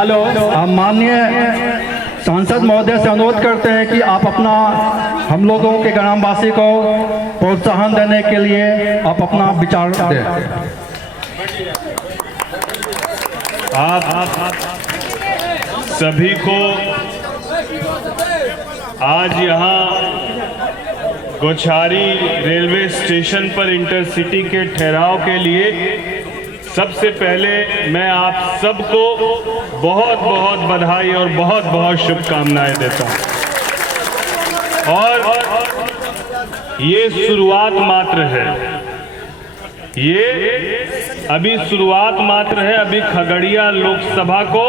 Hello, हम माननीय सांसद महोदय से अनुरोध करते हैं कि आप अपना हम लोगों के ग्रामवासी को प्रोत्साहन देने के लिए आप अपना विचार दें। आप सभी को आज यहाँ गोछारी रेलवे स्टेशन पर इंटरसिटी के ठहराव के लिए सबसे पहले मैं आप सबको बहुत बहुत बधाई और बहुत बहुत शुभकामनाएं देता हूं। और ये शुरुआत मात्र है, ये अभी शुरुआत मात्र है। अभी खगड़िया लोकसभा को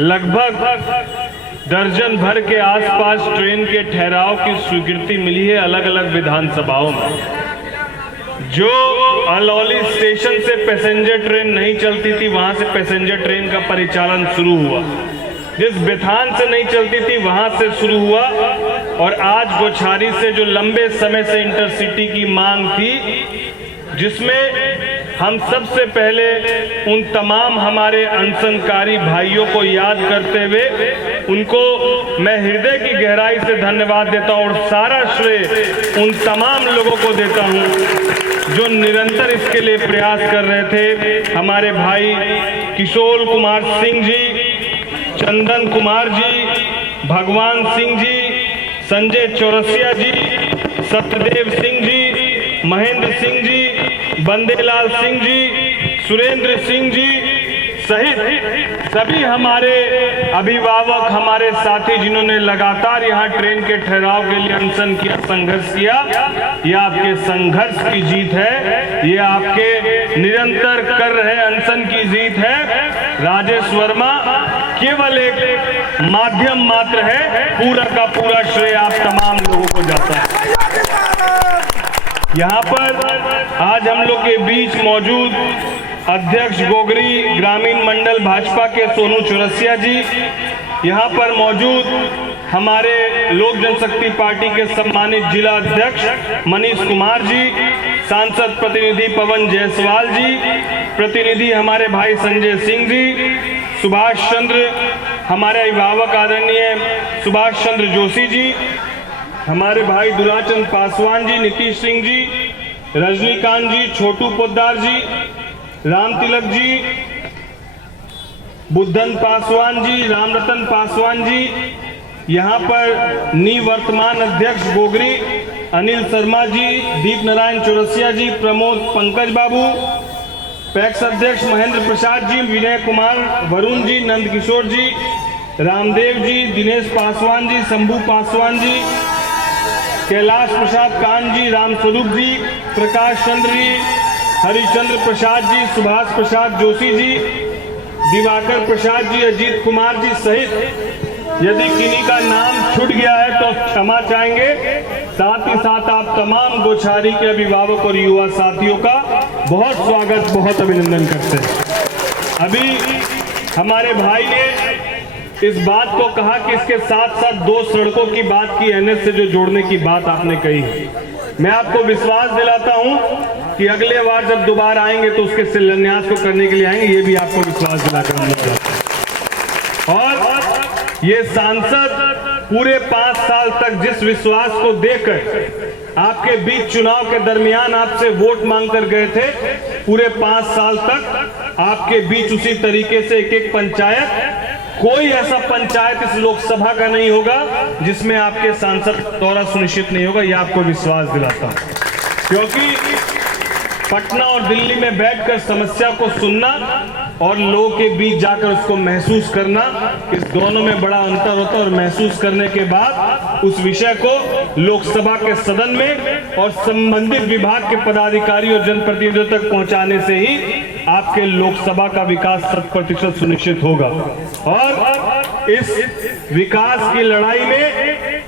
लगभग दर्जन भर के आसपास ट्रेन के ठहराव की स्वीकृति मिली है अलग अलग विधानसभाओं में। जो अलौली स्टेशन से पैसेंजर ट्रेन नहीं चलती थी वहां से पैसेंजर ट्रेन का परिचालन शुरू हुआ, जिस बेथान से नहीं चलती थी वहां से शुरू हुआ, और आज गोछारी से जो लंबे समय से इंटरसिटी की मांग थी, जिसमें हम सबसे पहले उन तमाम हमारे अनशनकारी भाइयों को याद करते हुए उनको मैं हृदय की गहराई से धन्यवाद देता हूं, और सारा श्रेय उन तमाम लोगों को देता हूं जो निरंतर इसके लिए प्रयास कर रहे थे। हमारे भाई किशोर कुमार सिंह जी, चंदन कुमार जी, भगवान सिंह जी, संजय चौरसिया जी, सत्यदेव सिंह जी, महेंद्र सिंह जी, बंदेलाल सिंह जी, सुरेंद्र सिंह जी सहित सभी हमारे अभिभावक, हमारे साथी जिन्होंने लगातार यहाँ ट्रेन के ठहराव के लिए अनशन किया, संघर्ष किया। यह आपके संघर्ष की जीत है, ये आपके निरंतर कर रहे अनशन की जीत है। राजेश वर्मा केवल एक माध्यम मात्र है, पूरा का पूरा श्रेय आप तमाम लोगों को जाता है। यहाँ पर आज हम लोग के बीच मौजूद अध्यक्ष गोगरी ग्रामीण मंडल भाजपा के सोनू चौरसिया जी, यहाँ पर मौजूद हमारे लोक जनशक्ति पार्टी के सम्मानित जिला अध्यक्ष मनीष कुमार जी, सांसद प्रतिनिधि पवन जायसवाल जी, प्रतिनिधि हमारे भाई संजय सिंह जी, सुभाष चंद्र हमारे अभिभावक आदरणीय सुभाष चंद्र जोशी जी, हमारे भाई दुलाचंद पासवान जी, नीतीश सिंह जी, रजनीकांत जी, छोटू पोद्दार जी, राम तिलक जी, बुद्धन पासवान जी, रामरतन पासवान जी, यहाँ पर निवर्तमान अध्यक्ष गोगरी अनिल शर्मा जी, दीप नारायण चौरसिया जी, प्रमोद पंकज बाबू, पैक्स अध्यक्ष महेंद्र प्रसाद जी, विनय कुमार, वरुण जी, नंद किशोर जी, रामदेव जी, दिनेश पासवान जी, शंभू पासवान जी, कैलाश प्रसाद कान जी, रामस्वरूप जी, प्रकाश चंद्र जी, हरिचंद्र प्रसाद जी, सुभाष प्रसाद जोशी जी, दिवाकर प्रसाद जी, अजीत कुमार जी सहित यदि किन्हीं का नाम छूट गया है तो क्षमा चाहेंगे। साथ ही साथ आप तमाम गोछारी के अभिभावक और युवा साथियों का बहुत स्वागत, बहुत अभिनंदन करते हैं। अभी हमारे भाई ने इस बात को कहा कि इसके साथ साथ 2 सड़कों की बात की, एनएच से जो जोड़ने की बात आपने कही है। मैं आपको विश्वास दिलाता हूं कि अगले बार जब दोबारा आएंगे तो उसके शिलान्यास को करने के लिए आएंगे, ये भी आपको विश्वास दिलाकर हम लोग। और ये सांसद पूरे 5 साल तक जिस विश्वास को देकर आपके बीच चुनाव के दरमियान आपसे वोट मांगकर गए थे, पूरे 5 साल तक आपके बीच उसी तरीके से एक एक पंचायत, कोई ऐसा पंचायत इस लोकसभा का नहीं होगा जिसमें आपके सांसद दौरा सुनिश्चित नहीं होगा, यह आपको विश्वास दिलाता हूं। क्योंकि पटना और दिल्ली में बैठकर समस्या को सुनना और लोगों के बीच जाकर उसको महसूस करना, इस दोनों में बड़ा अंतर होता है। और महसूस करने के बाद उस विषय को लोकसभा के सदन में और संबंधित विभाग के पदाधिकारी और जनप्रतिनिधियों तक पहुंचाने से ही आपके लोकसभा का विकास 100% सुनिश्चित होगा। और इस विकास की लड़ाई में,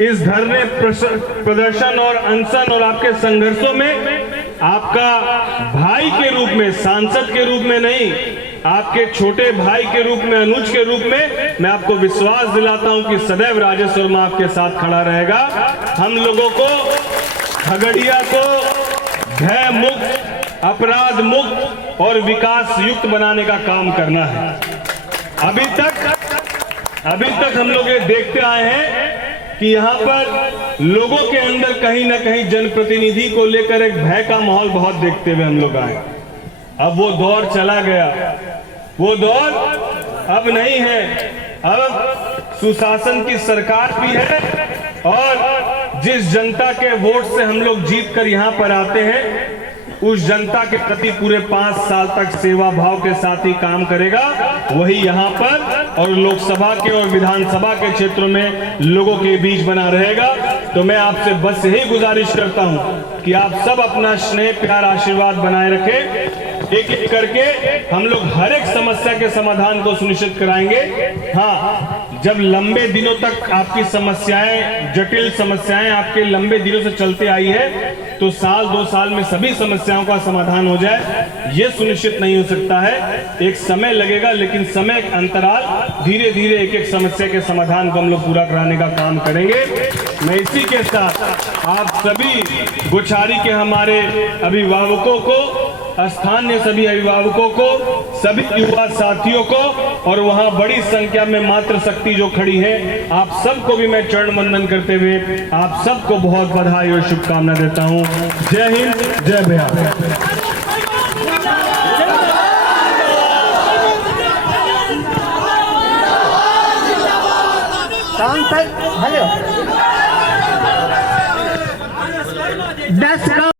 इस धरने प्रदर्शन और अनशन और आपके संघर्षों में आपका भाई के रूप में, सांसद के रूप में नहीं, आपके छोटे भाई के रूप में, अनुज के रूप में मैं आपको विश्वास दिलाता हूं कि सदैव राजेश वर्मा आपके साथ खड़ा रहेगा। हम लोगों को खगड़िया को भय मुक्त, अपराध मुक्त और विकास युक्त बनाने का काम करना है। अभी तक हम लोग ये देखते आए हैं कि यहाँ पर लोगों के अंदर कहीं ना कहीं जनप्रतिनिधि को लेकर एक भय का माहौल बहुत देखते हुए हम लोग आए। अब वो दौर चला गया, वो दौर अब नहीं है। अब सुशासन की सरकार भी है और जिस जनता के वोट से हम लोग जीत कर यहाँ पर आते हैं उस जनता के प्रति पूरे 5 साल तक सेवा भाव के साथ ही काम करेगा, वही यहाँ पर और लोकसभा के और विधानसभा के क्षेत्रों में लोगों के बीच बना रहेगा। तो मैं आपसे बस यही गुजारिश करता हूँ कि आप सब अपना स्नेह प्यार आशीर्वाद बनाए रखें। एक एक करके हम लोग हर एक समस्या के समाधान को सुनिश्चित कराएंगे। हाँ, जब लंबे दिनों तक आपकी समस्याएं, जटिल समस्याएं आपके लंबे दिनों से चलते आई है, तो साल 2 साल में सभी समस्याओं का समाधान हो जाए, ये सुनिश्चित नहीं हो सकता है। एक समय लगेगा, लेकिन समय के अंतराल धीरे धीरे एक एक समस्या के समाधान को हम लोग पूरा कराने का काम करेंगे। मैं इसी के साथ आप सभी गुच्छारी के हमारे अभिभावकों को, स्थानीय सभी अभिभावकों को, सभी युवा साथियों को और वहां बड़ी संख्या में मातृशक्ति जो खड़ी है, आप सबको भी मैं चरण वंदन करते हुए आप सबको बहुत बधाई और शुभकामना देता हूं। जय हिंद, जय बिहार। हेलो 10